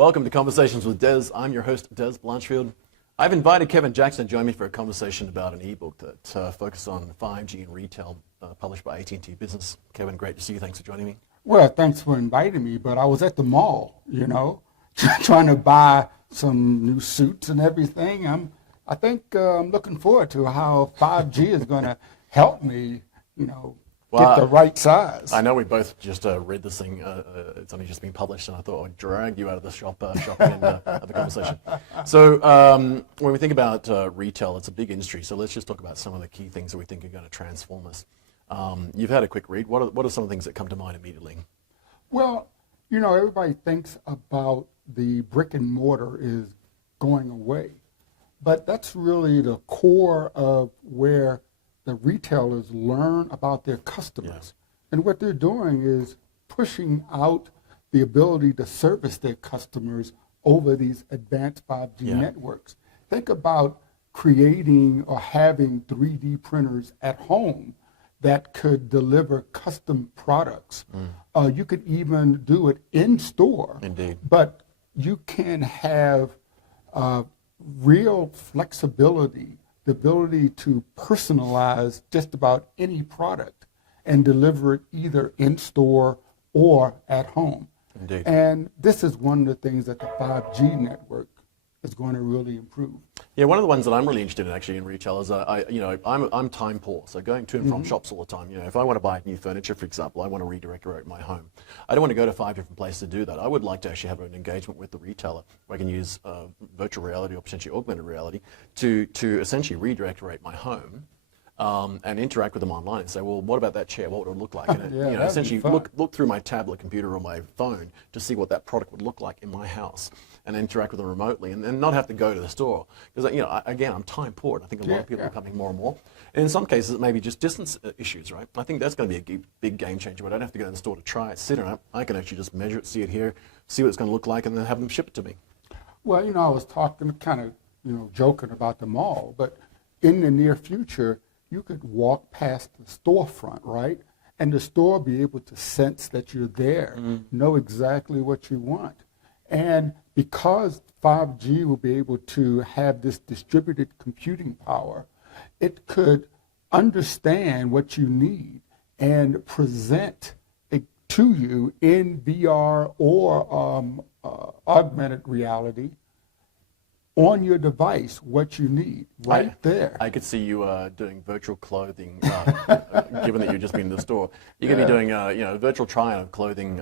Welcome to Conversations with Des. I'm your host, Des Blanchfield. I've invited Kevin Jackson to join me for a conversation about an ebook that focuses on 5G and retail, published by AT&T Business. Kevin, great to see you. Thanks for joining me. Well, thanks for inviting me, but I was at the mall, trying to buy some new suits and everything. I think I'm looking forward to how 5G is going to help me, get the right size. I know we both just read this thing. It's only just been published, and I thought I'd drag you out of the shopping and have a conversation. So when we think about retail, it's a big industry. So let's just talk about some of the key things that we think are going to transform us. You've had a quick read. What are some of the things that come to mind immediately? Well, everybody thinks about the brick and mortar is going away, but that's really the core of where the retailers learn about their customers. Yeah. And what they're doing is pushing out the ability to service their customers over these advanced 5G networks. Think about creating or having 3D printers at home that could deliver custom products. You could even do it in store. Indeed. But you can have real flexibility, the ability to personalize just about any product and deliver it either in store or at home. Indeed. And this is one of the things that the 5G network is going to really improve. Yeah, one of the ones that I'm really interested in actually in retail is, I'm time poor, so going to and from shops all the time. If I want to buy new furniture, for example, I want to redecorate my home. I don't want to go to 5 different places to do that. I would like to actually have an engagement with the retailer where I can use virtual reality or potentially augmented reality to essentially redecorate my home. And interact with them online and say, well, what about that chair? What would it look like? And essentially look through my tablet, computer, or my phone to see what that product would look like in my house, and interact with them remotely, and not have to go to the store. Because again, I'm time poor, and I think a lot of people are coming more and more. And in some cases, it may be just distance issues, right? I think that's going to be a big game changer. But I don't have to go to the store to try it, sit on it. I can actually just measure it, see it here, see what it's going to look like, and then have them ship it to me. Well, I was talking, kind of, joking about the mall, but in the near future, you could walk past the storefront, right? And the store be able to sense that you're there, know exactly what you want. And because 5G will be able to have this distributed computing power, it could understand what you need and present it to you in VR or augmented reality on your device what you need there. I could see you doing virtual clothing, given that you've just been in the store. You could be doing virtual try-on of clothing,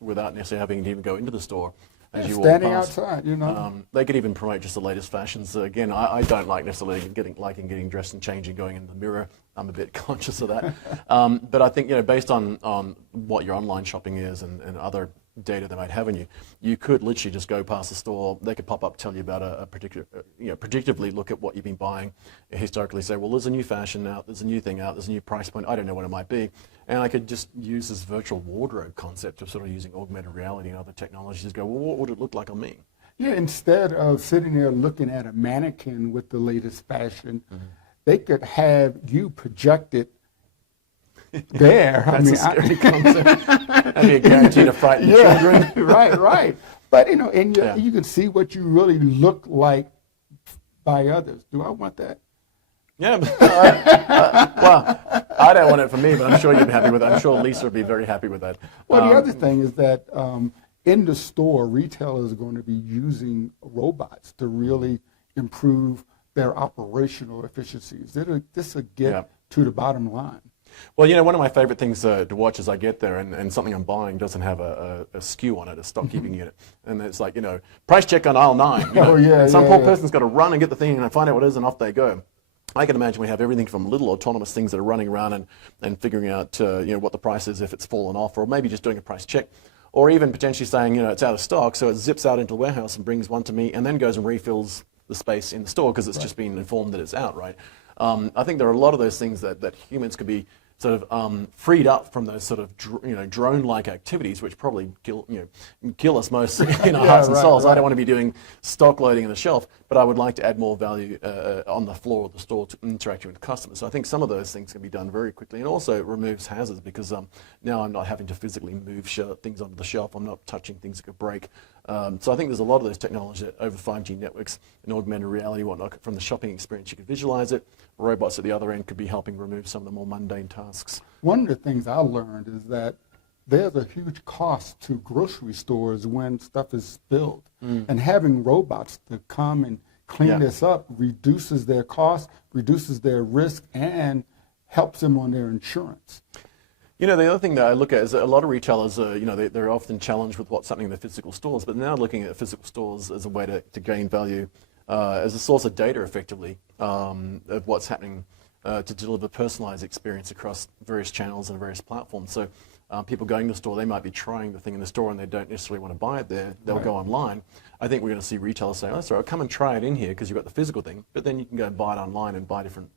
without necessarily having to even go into the store. As you standing walk past. outside, They could even promote just the latest fashions. Again, I don't like necessarily getting dressed and changing, going in the mirror. I'm a bit conscious of that. But I think, based on what your online shopping is and other data they might have on you, you could literally just go past the store. They could pop up, tell you about a particular, predictively look at what you've been buying, historically say, well, there's a new fashion out, there's a new thing out, there's a new price point, I don't know what it might be. And I could just use this virtual wardrobe concept of sort of using augmented reality and other technologies to go, well, what would it look like on me? Yeah, instead of sitting there looking at a mannequin with the latest fashion, they could have you projected there. That's a scary concept. That'd be a guarantee to frighten children. right. But you can see what you really look like by others. Do I want that? Yeah. Well, I don't want it for me, but I'm sure you'd be happy with it. I'm sure Lisa would be very happy with that. Well, the other thing is that in the store, retailers are going to be using robots to really improve their operational efficiencies. This will get to the bottom line. Well, one of my favorite things to watch as I get there and something I'm buying doesn't have a SKU on it, a stock keeping unit. And it's like, price check on aisle 9. And some poor person's got to run and get the thing and find out what it is, and off they go. I can imagine we have everything from little autonomous things that are running around and figuring out what the price is if it's fallen off, or maybe just doing a price check. Or even potentially saying, it's out of stock, so it zips out into the warehouse and brings one to me and then goes and refills the space in the store because it's just been informed that it's out, right? I think there are a lot of those things that humans could be sort of freed up from those sort of drone-like activities, which probably kill us most in our hearts and souls. I don't want to be doing stock loading on the shelf, but I would like to add more value on the floor of the store to interacting with customers. So I think some of those things can be done very quickly, and also it removes hazards because now I'm not having to physically move things onto the shelf. I'm not touching things that could break. So I think there's a lot of those technologies that over 5G networks and augmented reality, whatnot, from the shopping experience, you could visualize it. Robots at the other end could be helping remove some of the more mundane tasks. One of the things I learned is that there's a huge cost to grocery stores when stuff is spilled. And having robots to come and clean this up reduces their cost, reduces their risk, and helps them on their insurance. The other thing that I look at is that a lot of retailers, they're often challenged with what's happening in the physical stores, but now looking at physical stores as a way to gain value, as a source of data, effectively, of what's happening to deliver personalized experience across various channels and various platforms. So people going to the store, they might be trying the thing in the store and they don't necessarily want to buy it there. They'll go online. I think we're going to see retailers saying, oh, sorry, come and try it in here because you've got the physical thing, but then you can go and buy it online and buy different,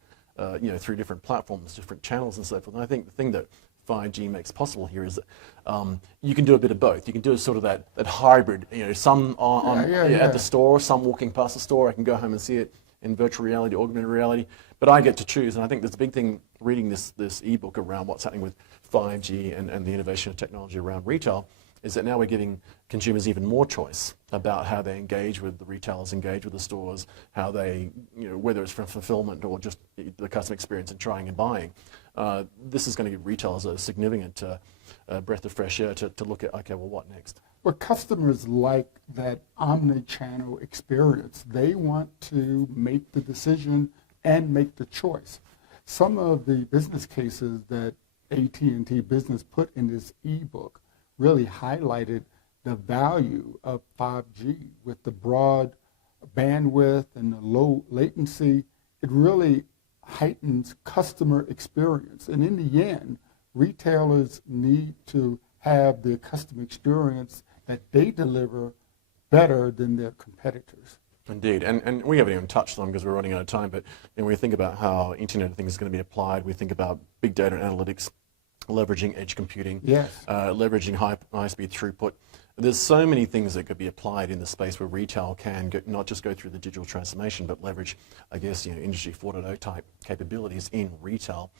through different platforms, different channels and so forth. And I think the thing that 5G makes possible here is that you can do a bit of both. You can do a sort of that hybrid, some at the store, some walking past the store. I can go home and see it in virtual reality, augmented reality, but I get to choose. And I think there's a big thing reading this ebook around what's happening with 5G and the innovation of technology around retail is that now we're giving consumers even more choice about how they engage with the retailers, engage with the stores, how they, whether it's from fulfillment or just the customer experience and trying and buying. This is going to give retailers a significant breath of fresh air to look at, okay, well, what next? Well, customers like that omni-channel experience. They want to make the decision and make the choice. Some of the business cases that AT&T Business put in this ebook really highlighted the value of 5G with the broad bandwidth and the low latency. It really heightens customer experience. And in the end, retailers need to have the customer experience that they deliver better than their competitors. Indeed, and we haven't even touched on them because we're running out of time, but when we think about how Internet of Things is going to be applied, we think about big data and analytics, leveraging edge computing, leveraging high-speed throughput. There's so many things that could be applied in the space where retail can not just go through the digital transformation, but leverage, I guess, Industry 4.0 type capabilities in retail.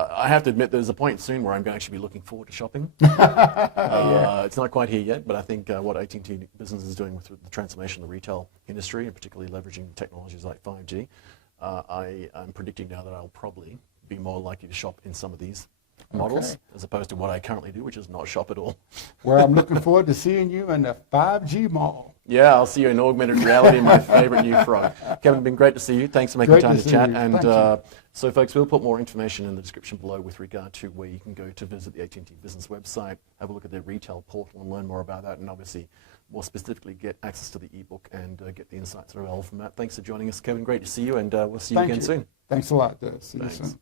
I have to admit, there's a point soon where I'm going to actually be looking forward to shopping. It's not quite here yet, but I think what AT&T Business is doing with the transformation of the retail industry, and particularly leveraging technologies like 5G, I'm predicting now that I'll probably be more likely to shop in some of these models as opposed to what I currently do, which is not shop at all. Well, I'm looking forward to seeing you in the 5G mall. Yeah, I'll see you in augmented reality, my favorite new frog. Kevin, it's been great to see you. Thanks for making time to chat. And so, folks, we'll put more information in the description below with regard to where you can go to visit the AT&T Business website, have a look at their retail portal and learn more about that, and obviously, more specifically, get access to the ebook and get the insights that are available from that. Thanks for joining us, Kevin. Great to see you, and we'll see you again soon. Thanks a lot, Des. See you soon.